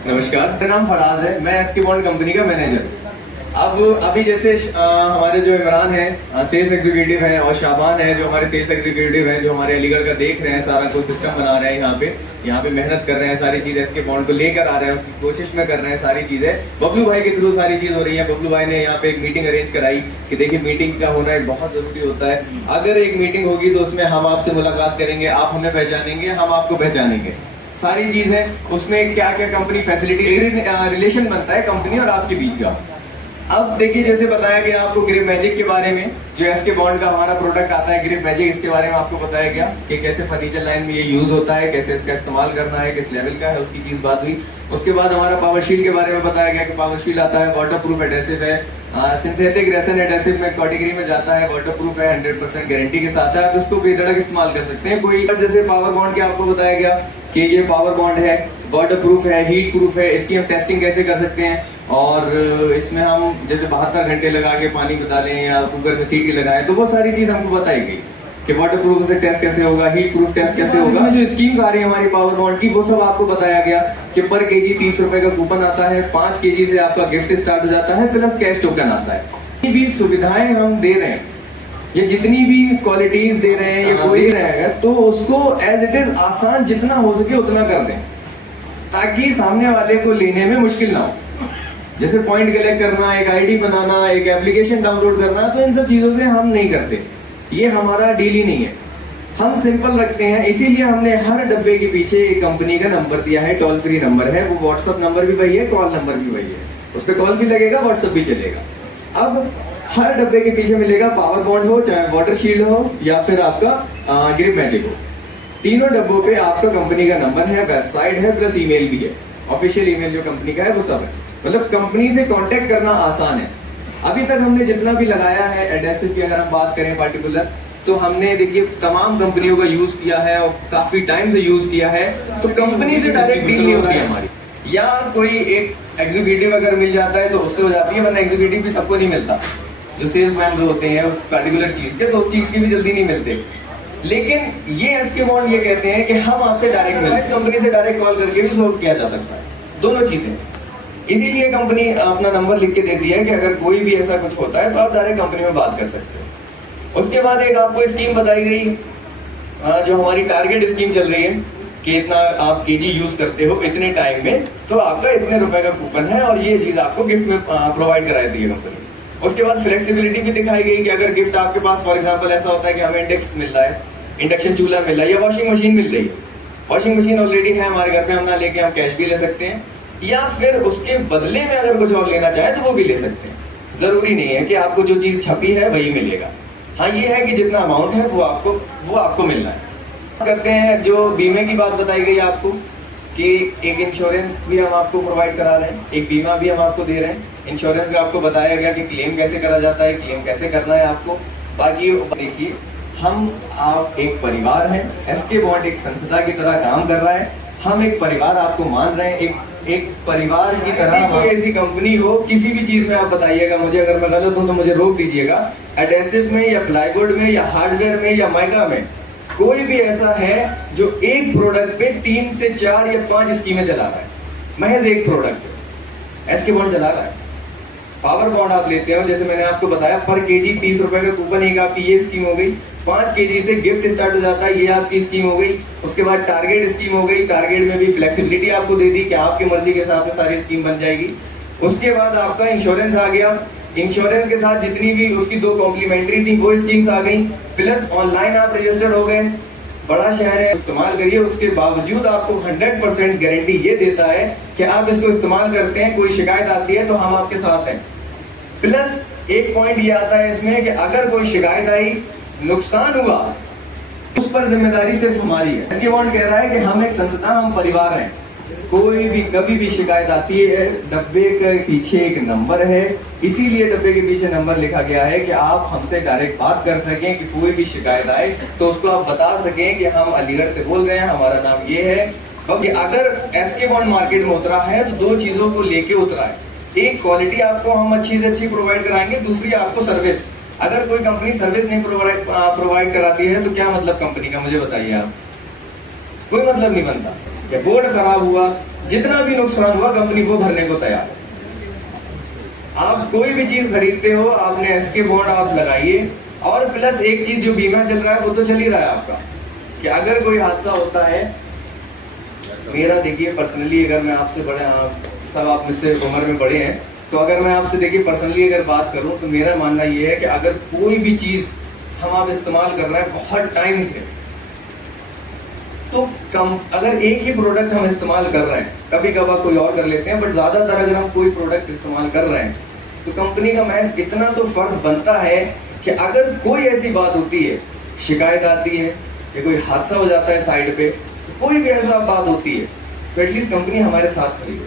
नमस्कार, मेरा नाम फराज है। मैं एसके बॉन्ड कंपनी का मैनेजर। अब अभी जैसे हमारे जो इमरान है सेल्स एग्जीक्यूटिव हैं, और शाबान है जो हमारे सेल्स एग्जीक्यूटिव हैं, जो हमारे अलीगढ़ का देख रहे हैं, सारा को सिस्टम बना रहे हैं, यहाँ पे मेहनत कर रहे हैं, सारी चीज़ एसके बॉन्ड को लेकर आ रहे हैं, उसकी कोशिश में कर रहे हैं सारी चीज़ें। बबलू भाई के थ्रू सारी चीज़ हो रही है। बबलू भाई ने यहाँ पे एक मीटिंग अरेंज कराई कि देखिए मीटिंग का होना एक बहुत ज़रूरी होता है। अगर एक मीटिंग होगी तो उसमें हम आपसे मुलाकात करेंगे, आप हमें पहचानेंगे, हम आपको पहचानेंगे, सारी चीज है। उसमें क्या क्या कंपनी फैसिलिटी रिलेशन बनता है कंपनी और आपके बीच का। अब देखिए, जैसे बताया गया आपको ग्रिप मैजिक के बारे में, जो एसके बॉन्ड का हमारा प्रोडक्ट आता है ग्रिप मैजिक, इसके बारे में आपको बताया गया कि कैसे फर्नीचर लाइन में ये यूज होता है, कैसे इसका इस्तेमाल करना है, किस लेवल का है, उसकी चीज बात हुई। उसके बाद हमारा पावर शील्ड के बारे में बताया गया कि पावर शील्ड आता है, वाटर प्रूफ एडेसिव है, सिंथेटिक रेसन एडेसिव में कैटेगरी में जाता है, वाटर प्रूफ है, 100% गारंटी के साथ है, आप इसको बेधड़क इस्तेमाल कर सकते हैं। कोई जैसे पावर बॉन्ड के आपको बताया गया कि ये पावर बॉन्ड है, वाटर प्रूफ है, हीट प्रूफ है, इसकी हम टेस्टिंग कैसे कर सकते हैं, और इसमें हम जैसे 72 घंटे लगा के पानी में डालें या कुकर में सीटी लगाएं, तो वो सारी चीज़ हमको बताई गई कि वाटर प्रूफ से टेस्ट कैसे होगा, हीट प्रूफ टेस्ट कैसे होगा। इसमें जो स्कीम्स आ रही है हमारी पावर बॉन्ड की, वो सब आपको बताया गया कि पर केजी 30 रुपए का कूपन आता है, 5 केजी से आपका गिफ्ट स्टार्ट हो जाता है, प्लस कैश टोकन आता है। जितनी भी सुविधाएं हम दे रहे हैं, ये जितनी भी क्वालिटीज दे रहे हैं, ये कोई रहेगा तो उसको एज इट इज आसान जितना हो सके उतना कर दें, ताकि सामने वाले को लेने में मुश्किल ना हो। जैसे पॉइंट कलेक्ट करना, एक आईडी बनाना, एक एप्लीकेशन डाउनलोड करना, तो इन सब चीजों से हम नहीं करते, ये हमारा डील ही नहीं है। हम सिंपल रखते हैं, इसीलिए हमने हर डब्बे के पीछे एक कंपनी का नंबर दिया है, टोल फ्री नंबर है, वो व्हाट्सएप नंबर भी वही है, कॉल नंबर भी वही है, उस पर कॉल भी लगेगा, व्हाट्सएप भी चलेगा। अब हर डब्बे के पीछे मिलेगा, पावर बॉन्ड हो, चाहे वाटर शील्ड हो, या फिर आपका ग्रिप मैजिक हो, तीनों डब्बों पे आपका कंपनी का नंबर है, वेबसाइट है, प्लस ईमेल भी है, ऑफिशियल ईमेल जो कंपनी का है वो सब है। मतलब कंपनी से कांटेक्ट करना आसान है। अभी तक हमने जितना भी लगाया है एडेसिव की अगर हम बात करें पार्टिकुलर, तो हमने देखिए तमाम कंपनियों का यूज किया है और काफी टाइम से यूज किया है, तो कंपनी से डायरेक्ट डील नहीं होती है हमारी। या कोई एक एग्जीक्यूटिव अगर मिल जाता है तो उससे हो जाती है, वरना एग्जीक्यूटिव भी सबको नहीं मिलता, जो सेल्समैन जो होते हैं उस पर्टिकुलर चीज के, तो उस चीज के भी जल्दी नहीं मिलते। लेकिन ये एसके बॉन्ड ये कहते हैं कि हम आपसे डायरेक्ट मिलते हैं, कंपनी से डायरेक्ट कॉल करके भी सॉल्व किया जा सकता है, दोनों चीजें। इसीलिए कंपनी अपना नंबर लिख के देती है कि अगर कोई भी ऐसा कुछ होता है तो आप डायरेक्ट कंपनी में बात कर सकते हो। उसके बाद एक आपको स्कीम बताई गई, जो हमारी टारगेट स्कीम चल रही है कि इतना आप केजी यूज करते हो इतने टाइम में, तो आपका इतने रुपए का कूपन है, और ये चीज आपको गिफ्ट में प्रोवाइड करा देती है कंपनी। उसके बाद फ्लेक्सिबिलिटी भी दिखाई गई कि अगर गिफ्ट आपके पास फॉर एग्जांपल ऐसा होता है कि हमें इंडेक्स मिल रहा है, इंडक्शन चूल्हा मिल रहा है, या वॉशिंग मशीन मिल रही है, वॉशिंग मशीन ऑलरेडी है हमारे घर पे, हम ना लेके हम कैश भी ले सकते हैं, या फिर उसके बदले में अगर कुछ और लेना चाहे तो वो भी ले सकते हैं। जरूरी नहीं है कि आपको जो चीज छपी है वही मिलेगा। हाँ, ये है कि जितना अमाउंट है वो आपको मिलना है। करते हैं जो बीमे की बात बताई गई आपको कि एक इंश्योरेंस भी हम आपको प्रोवाइड करा रहे हैं, एक बीमा भी हम आपको दे रहे हैं। इंश्योरेंस का आपको बताया गया कि क्लेम कैसे करा जाता है, क्लेम कैसे करना है आपको। बाकी देखिए, आप एक परिवार हैं, एसके बॉन्ड एक संस्था की तरह काम कर रहा है, हम एक परिवार आपको मान रहे हैं, एक परिवार की तरह। कोई ऐसी कंपनी हो किसी भी चीज में आप बताइएगा मुझे, अगर मैं गलत हूं तो मुझे रोक दीजिएगा, एडेसिव में या प्लाईवुड में या हार्डवेयर में या माइका में कोई भी ऐसा है जो एक प्रोडक्ट पे 3 से 4 या 5 स्कीमें चला रहा है, महज एक प्रोडक्ट एसके बॉन्ड चला रहा है। पावर बॉन्ड आप लेते हो, जैसे मैंने आपको बताया, पर केजी 30 रुपए का कूपन, एक आपकी ये स्कीम हो गई, 5 केजी से गिफ्ट स्टार्ट हो जाता है, ये आपकी स्कीम हो गई। उसके बाद टारगेट स्कीम हो गई, टारगेट में भी फ्लेक्सिबिलिटी आपको दे दी कि आपकी मर्जी के हिसाब से सारी स्कीम बन जाएगी। उसके बाद आपका इंश्योरेंस आ गया, इंश्योरेंस के साथ जितनी भी उसकी 2 कॉम्प्लीमेंट्री थी वो स्कीम्स आ गई, प्लस ऑनलाइन आप रजिस्टर्ड हो गए। बड़ा शहर है, इस्तेमाल करिए। उसके बावजूद आपको 100% गारंटी ये देता है कि आप इसको इस्तेमाल करते हैं, कोई शिकायत आती है तो हम आपके साथ हैं। प्लस एक पॉइंट ये आता है इसमें कि अगर कोई शिकायत आई, नुकसान हुआ, उस पर जिम्मेदारी सिर्फ हमारी है। एसके बॉन्ड कह रहा है कि हम एक संस्था, हम परिवार हैं, कोई भी कभी भी शिकायत आती है, डब्बे के पीछे एक नंबर है, इसीलिए डब्बे के पीछे नंबर लिखा गया है कि आप हमसे डायरेक्ट बात कर सकें, कि कोई भी शिकायत आए तो उसको आप बता सकें कि हम अलीगढ़ से बोल रहे हैं, हमारा नाम ये है। क्योंकि अगर एसके बॉन्ड मार्केट में उतरा है तो 2 चीजों को लेके उतरा है, एक क्वालिटी आपको हम अच्छी से अच्छी प्रोवाइड कराएंगे, दूसरी आपको सर्विस। अगर कोई कंपनी सर्विस नहीं प्रोवाइड कराती है तो क्या मतलब कंपनी का, मुझे बताइए आप, कोई मतलब नहीं बनता। बोर्ड खराब हुआ, जितना भी नुकसान हुआ कंपनी वो भरने को तैयार है। आप कोई भी चीज खरीदते हो, आपने एसके बॉन्ड आप लगाइए, और प्लस एक चीज जो बीमा चल रहा है वो तो चल ही रहा है आपका, कि अगर कोई हादसा होता है, मेरा देखिए पर्सनली, अगर मैं आपसे बड़े, सब आप मुझसे उम्र में बड़े हैं, तो अगर मैं आपसे देखिए पर्सनली अगर बात करूं तो मेरा मानना ये है कि अगर कोई भी चीज हम आप इस्तेमाल कर रहे हैं बहुत टाइम से, तो अगर एक ही प्रोडक्ट हम इस्तेमाल कर रहे हैं, कभी कभार कोई और कर लेते हैं, बट ज्यादातर अगर हम कोई प्रोडक्ट इस्तेमाल कर रहे हैं, तो कंपनी का महज इतना तो फर्ज बनता है कि अगर कोई ऐसी बात होती है, शिकायत आती है या कोई हादसा हो जाता है साइड पे, तो कोई भी ऐसा बात होती है, तो एटलीस्ट कंपनी हमारे साथ खड़ी हो।